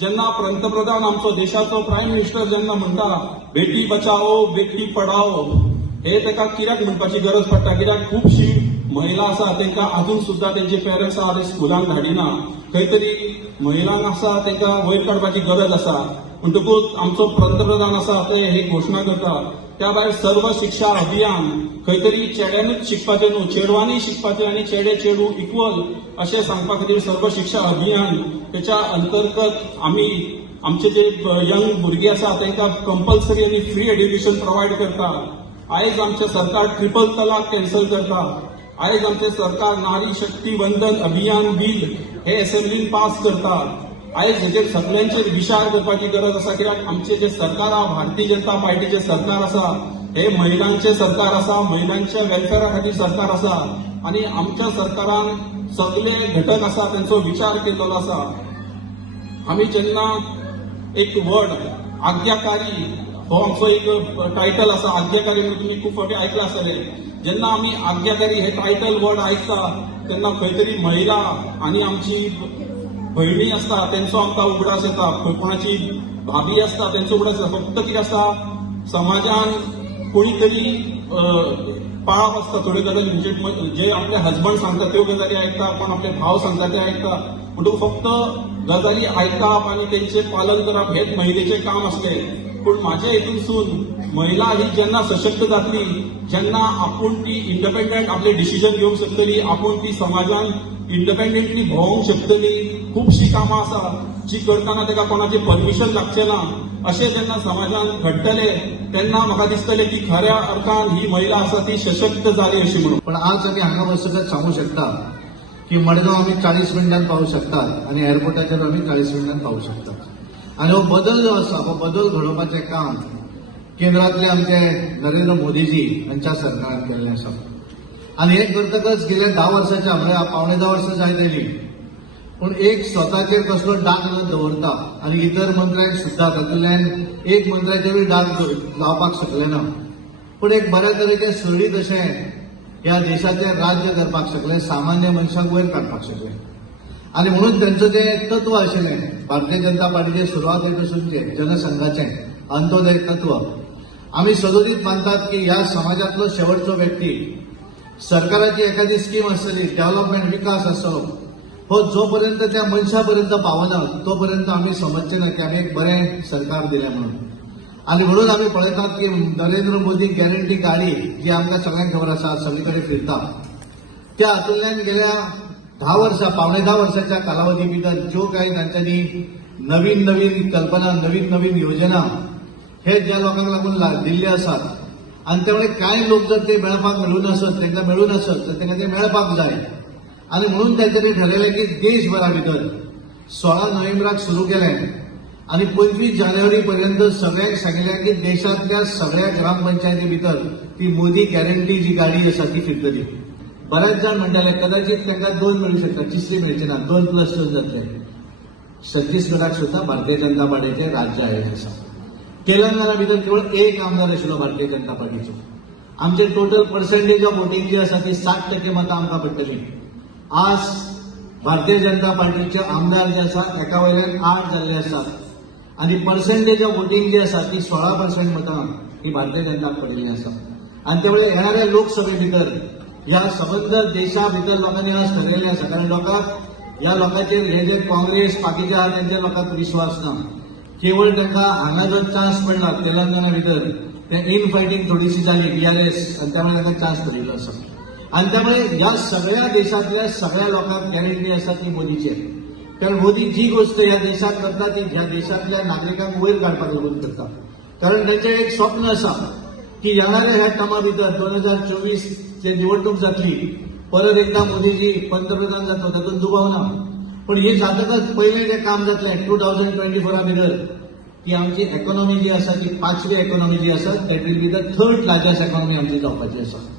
जेन्ना पंतप्रधान आमचो देशाचो प्रायम मिनिस्टर जेन्ना म्हणटा बेटी बचाओ बेटी पढाओ, हे ताका कित्याक म्हणपाची गरज पडटा, कित्याक खुबशी महिला आसा तांकां अजून सुद्दां तेंचे पेरंट्स आहा ते स्कुलांक धाडिना. खंय तरी महिलांक आसा तांकां वयर काडपाची गरज आसा. म्हणटकूच आमचो पंतप्रधान आसा ते ही घोशणा करता. त्या भायर सर्व शिक्षा अभियान, खंय तरी चेड्यांनीच शिकपाचें न्हू, चेडवांनी शिकपाचें आनी चेडे चेडू इक्वल अशें सांगपा खातीर सर्व शिक्षा अभियान, तेच्या अंतर्गत आमी आमचे जे यंग भुरगे आसा तांकां कंपल्सरी आनी फ्री एड्युकेशन प्रोवायड करता. आयज आमचें सरकार ट्रिपल तलाक कॅन्सल करता. आयज आमचें सरकार नारी शक्ती वंदन अभियान बील हे असेंब्लीन पास करता. आयज हेचेर सगळ्यांचेर विचार करपाची गरज आसा, कित्याक आमचें जे सरकार आहा, भारतीय जनता पार्टीचें सरकार आसा, हे महिलांचें सरकार आसा, महिलांच्या वेलफेअरा खातीर सरकार आसा. आनी आमच्या सरकारान सगळे घटक आसा तांचो विचार केल्लो आसा. आमी जेन्ना एक वर्ड आज्ञाकारी हो आमचो एक टायटल आसा, आज्ञाकारी म्हणून तुमी खूब फावटी आयकला आसतले. जेन्ना आमी आज्ञाकारी हे टायटल वर्ड आयकता तेन्ना खंय तरी महिला आनी आमची भयणी आसता तेंचो आमकां उगडास येता, खंय कोणाची भाभी आसता तेंचो उगडास येता. फक्त कितें आसता, समाजान कोणी तरी पाळप आसता थोडे कडेन, म्हणजे जे आपले हजबंड सांगता त्यो गजाली आयकता, कोण आपले भाव सांगता ते आयकता. म्हणटकूच फक्त गजाली आयकप आनी तेंचे पालन करप हेच महिलेचें काम आसलें. पूण म्हाज्या हितूनसून महिला ही जेन्ना सशक्त जातली, जेन्ना आपूण ती इंडिपेंडंट आपले डिसिजन घेवंक शकतली, आपूण ती समाजान इंडिपेंडंटली भोंवंक शकतली, खुबशीं कामां आसा जी करतना ताका कोणाचें परमिशन लागचें ना, अशें जेन्ना समाजान घडटले तेन्ना म्हाका दिसतलें की खऱ्या अर्थान ही महिला आसा ती सशक्त जाली अशी म्हणून. पण आज आमी हांगा वचतच सांगू शकता की मडगांव आमी 40 मिनटांत पावूं शकतात आनी एअरपोर्टाचेर आमी 40 मिनटांत पावूं शकतात. आनी हो बदल जो आसा, हो बदल घडोवपाचें काम केंद्रांतले आमचे नरेंद्र मोदीजी हांच्या सरकारान केल्लें आसा. आनी हे करतकच गेल्या 10 वर्सांच्या म्हळ्यार पावणे 10 वर्सां जायत येयली, पूण एक स्वताचेर कसलो डाग न दवरता आनी इतर मंत्र्यांक सुद्दां तातूंतल्यान एक मंत्र्याचेरूय डाग लावपाक शकले ना. पूण एक बऱ्या तरेचे सुरळीत अशें ह्या देशाचें राज्य करपाक शकले, सामान्य मनशाक वयर काडपाक शकले. आनी म्हणून तांचो जें तत्व आशिल्लें भारतीय जनता पार्टीचे सुरवाते पासूनचे जनसंघाचें अंत्योदय तत्व, आमी सदोदीत मानतात की ह्या समाजांतलो शेवटचो व्यक्ती, सरकाराची एखादी स्कीम आसतली, डेव्हलपमेंट विकास आसतलो, हो जो पर्यंत त्या मनशा पर्यंत पावना तो पर्यंत आमी समजचे ना की आमी एक बरें सरकार दिलें म्हणून. आनी म्हणून आमी पळयतात की नरेंद्र मोदी गॅरंटी गाडी जी आमकां सगळ्यांक खबर आसा सगळे कडेन फिरता, त्या हातूंतल्यान गेल्या 10 वर्सां पावणे 10 वर्सांच्या कालावधी भितर ज्यो काही तांच्यांनी नवीन नवीन कल्पना, नवीन नवीन योजना हे ज्या लोकांक लागून दिल्ले आसात, आनी त्यामुळे कांय लोक जर ते मेळपाक मेळून आसत, तांकां मेळून आसत तर तांकां ते मेळपाक जाय. आनी म्हणून तांच्यांनी ठरयलें की देशभरा भितर 16 नोव्हेंबराक सुरू केलें आनी 25 जानेवारी पर्यंत सगळ्यांक सांगिल्लें की देशांतल्या सगळ्या ग्रामपंचायती भितर ती मोदी गॅरंटी जी गाडी आसा ती फिरतली. बरेच जाण म्हणटाले कदाचित तांकां 2 मेळूं शकता, तिसरी मेळची ना, 2+2 जातले. छत्तीसगडाक सुद्दां भारतीय जनता पार्टीचें राज्य आयिल्लें आसा. तेलंगणा भितर केवळ एक आमदार आशिल्लो भारतीय जनता पार्टीचो. आमचे टोटल पर्सेंटेज ऑफ वोटिंग जी आसा ती 60% मतां आमकां पडटली. आज भारतीय जनता पार्टीचे आमदार जे आसा एका वयल्यान 8 जाल्ले आसात आनी पर्सेंटेज ऑफ वोटिंग जी आसा ती 16% मतां ही भारतीय जनताक पडिल्ली आसा. आनी त्या वेळार येणाऱ्या लोकसभे भितर ह्या सबंद देशा भितर लोकांनी आज ठरयल्लें आसा, कारण लोकांक ह्या लोकांचेर हे जे काँग्रेस बाकीचे आहा त्यांच्या लोकांक विश्वास ना. केवळ तांकां हांगा जो चान्स पडला तेलंगणा भितर ते इन फायटींग थोडीशी जाली BRS आनी त्यामुळे तांकां चान्स पडिल्लो आसा. आनी त्यामुळे ह्या सगळ्या देशांतल्या सगळ्या लोकांक गॅरंटी आसा ती मोदीची. कारण मोदी जी गोष्ट ह्या देशात करता ती ह्या देशांतल्या नागरिकांक वयर काडपाक लागून करता. कारण तांचें एक स्वप्न आसा की येणाऱ्या ह्या टर्मा भितर 2024 जे निवडणूक जातली, परत एकदा मोदीजी पंतप्रधान जातलो तातूंत दुबाव ना. पण हे जातकच पयलें जें काम जातलें 2024 भितर की आमची इकॉनॉमी जी आसा ती 5वी इकॉनॉमी जी आसा that will be the 3rd largest economy आमची जावपाची आसा.